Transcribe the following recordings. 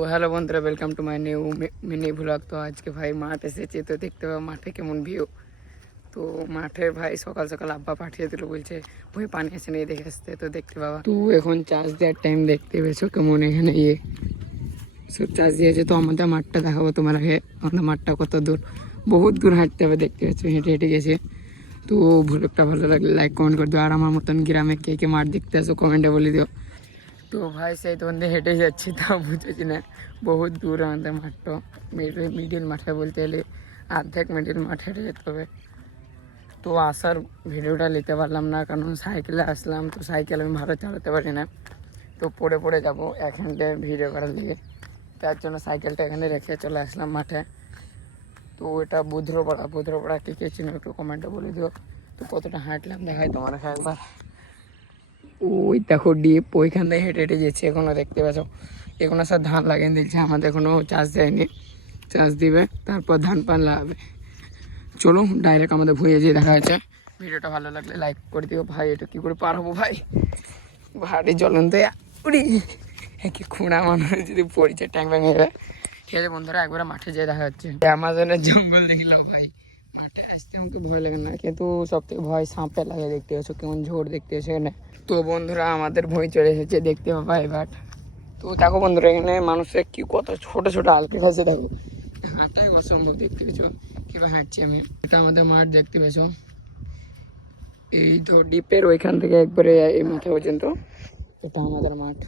তো হ্যালো বন্ধুরা, welcome to my new mini blog. তো আজকে ভাই মাঠ এসেছে, তো দেখতে পাবো মাঠে কেমন ভিউ। তো মাঠে ভাই সকাল সকাল আব্বা পাঠিয়ে দিল, বলছে ওই পানি এসে নিয়ে দেখে আসতে, তো দেখতে পাবা। তো এখন চার্জ দেওয়ার টাইম দেখতে পেয়েছো কেমন এখানে সব চার্জ দিয়েছে। তো আমাদের মাঠটা দেখাবো তোমার আগে, আমাদের মাঠটা কত দূর, বহুত দূর হাঁটতে হবে, দেখতে পাচ্ছ হেঁটে হেঁটে গেছে। তো ভ্লগটা ভালো লাগলে লাইক কমেন্ট করে দিও, আর আমার মতন গ্রামে কে কে মাঠ দেখতে আসো কমেন্টে বলে দিও। তো ভাই সেই তোমাদের হেঁটে যাচ্ছি, তা বুঝেছি না, বহুত দূর আমাদের মাঠটা, মিডিল মাঠে বলতে গেলে অর্ধেক মিডিল মাঠে হেঁটে যেতে হবে। তো আসার ভিডিওটা নিতে পারলাম না, কারণ সাইকেলে আসলাম, তো সাইকেল আমি ভালো চালাতে পারি না, তো পড়ে পড়ে যাবো এক হ্যান্ডে ভিডিও করার দিকে, তার জন্য সাইকেলটা এখানে রেখে চলে আসলাম মাঠে। তো এটা বুধরপাড়া কে কে চিনো একটু কমেন্টে বলে দিও। তো কতটা হাঁটলাম দেখাই তোমার একবার। ওই দেখো ডিপ, ওইখান থেকে হেঁটে হেঁটে যেছে, এখনও দেখতে পাচ্ছ। এখনো সব ধান লাগিয়ে দিচ্ছে, আমাদের এখনও চাষ দেয়নি, চাষ দিবে তারপর ধান পান লাগাবে। চলো ডাইরেক্ট আমাদের ভুঁয়ে যেয়ে দেখা যাচ্ছে। ভিডিওটা ভালো লাগলে লাইক করে দিও। ভাই এটা কী করে পার হবো ভাই, ভারী জ্বলন্ত উড়ি, কি খুঁড়া মানুষ যদি পড়েছে ট্যাং ব্যাং হয়ে যায়। ঠিক আছে বন্ধুরা, একবারে মাঠে যেয়ে দেখা যাচ্ছে। অ্যামাজনের জঙ্গল দেখলাম ভাই, মাঠে আসতে আমাকে ভয় লাগে না, কিন্তু সব থেকে ভয় সাপে লাগে, দেখতে পাচ্ছ কেমন ঝোড় দেখতে পাচ্ছ এখানে। তো বন্ধুরা আমাদের ভয় চলে এসেছে, দেখতে পাবা এবার। তো দেখো বন্ধুরা, এখানে মানুষের কি কত ছোট ছোট আলকে খাচ্ছে, দেখো হাঁটাই অসম্ভব, দেখতে পেয়েছো কিভাবে হাঁটছি আমি। এটা আমাদের মাঠ দেখতে পেয়েছো, এই তো ডিপের ওইখান থেকে একবারে এই মাঠে পর্যন্ত এটা আমাদের মাঠ।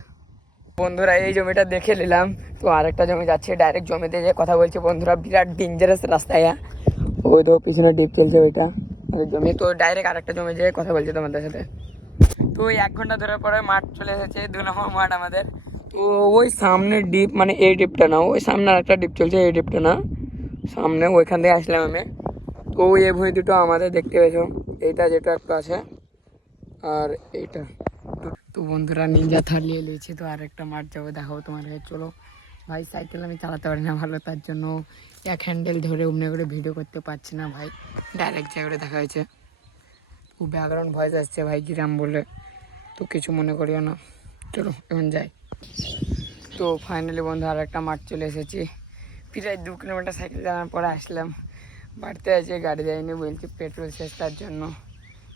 বন্ধুরা এই জমিটা দেখে নিলাম, তো আরেকটা জমি যাচ্ছে, ডাইরেক্ট জমিতে যে কথা বলছে বন্ধুরা, বিরাট ডেঞ্জারাস রাস্তায়। ওই তো পিছনে ডিপ চলছে ওইটা জমি, তো ডাইরেক্ট আরেকটা জমি যেয়ে কথা বলছে তোমাদের সাথে। তো ওই 1 ঘন্টা ধরে পরে মাঠ চলে এসেছে, 2 নম্বর মাঠ আমাদের। তো ওই সামনে ডিপ, মানে এই ডিপটা না, ওই সামনে আরেকটা ডিপ চলছে, এই ডিপটা না, সামনে ওইখান থেকে আসলাম আমি। তো ওই এই ভুঁই দুটো আমাদের দেখতে পেয়েছো, এইটা যেটা একটা আছে আর এইটা। তো বন্ধুরা নিনজা থার নিয়ে নিয়েছি, তো আরেকটা মাঠ যাবো, দেখাবো তোমার। চলো ভাই, সাইকেল আমি চালাতে পারি না ভালো, তার জন্য এক হ্যান্ডেল ধরে অমনি করে ভিডিও করতে পারছি না ভাই, ডাইরেক্ট জায়গাটা দেখা হয়েছে। খুব ব্যাকগ্রাউন্ড ভয়েস আসছে ভাই, গ্রাম বলে, তো কিছু মনে করিও না। চলো এখন যাই। তো ফাইনালি বন্ধু আর একটা মাঠ চলে এসেছি, প্রায় 2 কিলোমিটার সাইকেল চালানোর পরে আসলাম। বাড়িতে আছে গাড়ি যায়নি, বলছি পেট্রোল শেষ, তার জন্য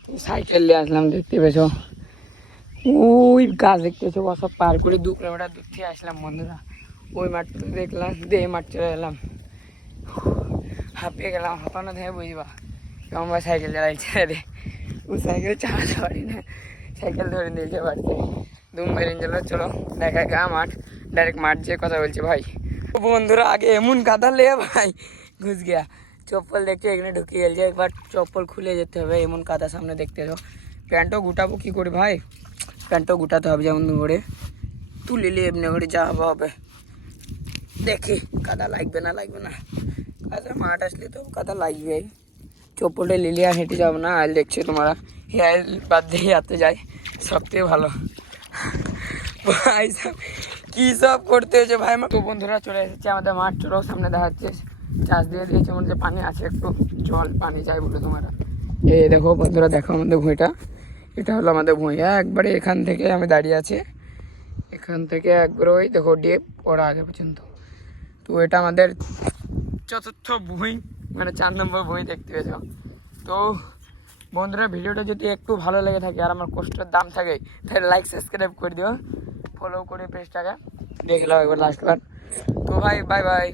তো সাইকেল নিয়ে আসলাম। দেখতে পেয়েছো ওই গাছ দেখতে পেয়েছো, সব পার করে 2 কিলোমিটার দূর থেকে আসলাম বন্ধুরা। ওই মাঠটা দেখলাম, দিয়ে এই মাঠ চলে এলাম, হাঁপিয়ে গেলাম, হাঁপানো দেখে বুঝবা কেমন ভাই সাইকেল চালাইছে রে। ও সাইকেল চালাতে পারি না, সাইকেল ধরে নিয়েছে বাড়িতে, দুম মেরে চলো। চলো দেখা গা মাঠ, ডাইরেক্ট মাঠ যেয়ে কথা বলছে ভাই। বন্ধুরা আগে এমন কাদা লে ভাই ঘুষ গিয়া, চপ্পল দেখছো এখানে ঢুকিয়ে গেছে, একবার চপ্পল খুলে যেতে হবে, এমন কাদা সামনে দেখতে পাবো। প্যান্টও গুটাবো কী করে ভাই, প্যান্টও গুটাতে হবে যেমন করে, তুলে নিয়ে এমনি করে যা হবে। দেখি কাদা লাগবে না কাদা মাঠ আসলে তো কাদা লাগবেই। চপ্পলটা লিলে আর হেঁটে যাবো না, আর দেখছি তোমরা হেয়ার বাদ দিয়ে হাতে যায়, সব থেকে ভালো ভাই সব কী সব করতে হয়েছে ভাই। তো বন্ধুরা চলে এসেছে আমাদের মাঠ, চোরাও সামনে দেখা যাচ্ছে, চাষ দিয়ে দিয়েছে, মনে হচ্ছে পানি আছে, একটু জল পানি যায় বলে তোমরা। এই দেখো বন্ধুরা, দেখো আমাদের ভুঁইটা, এটা হলো আমাদের ভুঁই, একবারে এখান থেকে আমি দাঁড়িয়ে আছি, এখান থেকে একবারে ওই দেখো ডিপ ওরা আগে পর্যন্ত। তো এটা আমাদের 4র্থ ভুঁই, মানে 4 নম্বর ভুঁই দেখতে পেয়েছ। তো বন্ধুরা ভিডিওটা যদি একটু ভালো লেগে থাকে আর আমার কষ্টের দাম থাকে, তাহলে লাইক সাবস্ক্রাইব করে দিও, ফলো করে পেজটাকে দেখলাম একবার লাস্টবার। তো ভাই বাই বাই।